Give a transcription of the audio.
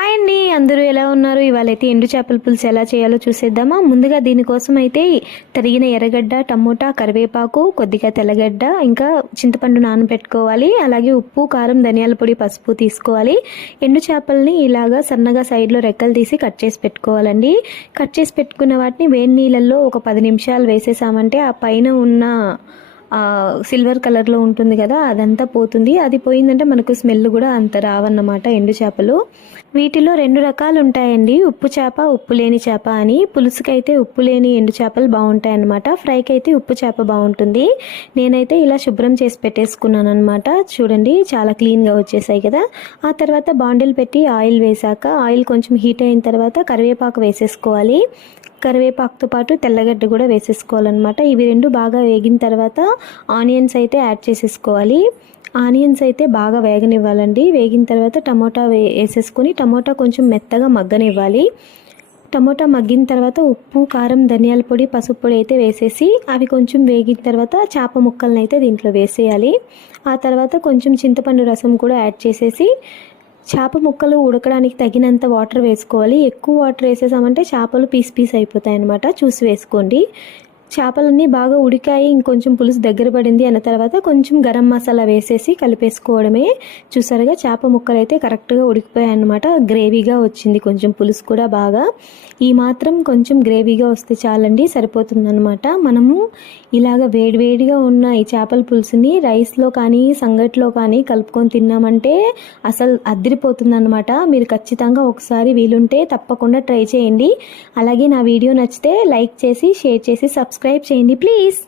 Hi అండి, అందరూ ఎలా ఉన్నారు? ఇవాళైతే ఎండు చేపల పులుసు ఎలా చేయాలో చూసేద్దామా. ముందుగా దీనికోసం అయితే తరిగిన ఎర్రగడ్డ, టమోటా, కరివేపాకు, కొద్దిగా తెల్లగడ్డ, ఇంకా చింతపండు నానబెట్టుకోవాలి. అలాగే ఉప్పు, కారం, ధనియాల పొడి, పసుపు తీసుకోవాలి. ఎండు చేపల్ని ఇలాగా సన్నగా సైడ్లో రెక్కలు తీసి కట్ చేసి పెట్టుకోవాలండి. కట్ చేసి పెట్టుకున్న వాటిని వేడి నీళ్ళల్లో ఒక 10 నిమిషాలు వేసేసామంటే ఆ పైన ఉన్న సిల్వర్ కలర్లో ఉంటుంది కదా, అదంతా పోతుంది. అది పోయిందంటే మనకు స్మెల్ కూడా అంత రావన్నమాట ఎండు చేపలు. వీటిలో 2 రకాలు ఉంటాయండి, ఉప్పు చేప, ఉప్పు లేని చేప అని. పులుసుకైతే ఉప్పు లేని ఎండు చేపలు బాగుంటాయి అన్నమాట. ఫ్రైకి అయితే ఉప్పు చేప బాగుంటుంది. నేనైతే ఇలా శుభ్రం చేసి పెట్టేసుకున్నాను అనమాట. చూడండి, చాలా క్లీన్గా వచ్చేసాయి కదా. ఆ తర్వాత బాండిల్ పెట్టి ఆయిల్ వేసాక ఆయిల్ కొంచెం హీట్ అయిన తర్వాత కరివేపాకు వేసేసుకోవాలి. కరివేపాకుతో పాటు తెల్లగడ్డ కూడా వేసేసుకోవాలన్నమాట. ఇవి 2 బాగా వేగిన తర్వాత ఆనియన్స్ అయితే యాడ్ చేసేసుకోవాలి. ఆనియన్స్ అయితే బాగా వేగనివ్వాలండి. వేగిన తర్వాత టమోటా వేసేసుకొని టమోటా కొంచెం మెత్తగా మగ్గనివ్వాలి. టమోటా మగ్గిన తర్వాత ఉప్పు, కారం, ధనియాల పొడి, పసుపు పొడి అయితే వేసేసి అవి కొంచెం వేగిన తర్వాత చేప ముక్కలను అయితే దీంట్లో వేసేయాలి. ఆ తర్వాత కొంచెం చింతపండు రసం కూడా యాడ్ చేసేసి చేప ముక్కలు ఉడకడానికి తగినంత వాటర్ వేసుకోవాలి. ఎక్కువ వాటర్ వేసేసామంటే చేపలు పీస్ అయిపోతాయి అన్నమాట. చూసి వేసుకోండి. చేపలన్నీ బాగా ఉడికాయి, ఇంకొంచెం పులుసు దగ్గర పడింది అన్న తర్వాత కొంచెం గరం మసాలా వేసేసి కలిపేసుకోవడమే. చూసారుగా, చేప ముక్కలు అయితే కరెక్ట్గా ఉడికిపోయాయి అన్నమాట. గ్రేవీగా వచ్చింది, కొంచెం పులుసు కూడా బాగా. ఈ మాత్రం కొంచెం గ్రేవీగా వస్తే చాలండి, సరిపోతుందన్నమాట. మనము ఇలాగ వేడివేడిగా ఉన్న ఈ చేపల పులుసుని రైస్లో కానీ సంగట్లో కానీ కలుపుకొని తిన్నామంటే అసలు అదిరిపోతుందన్నమాట. మీరు ఖచ్చితంగా ఒకసారి వీలుంటే తప్పకుండా ట్రై చేయండి. అలాగే నా వీడియో నచ్చితే లైక్ చేసి, షేర్ చేసి, సబ్స్క్రైబ్ చేయండి ప్లీజ్.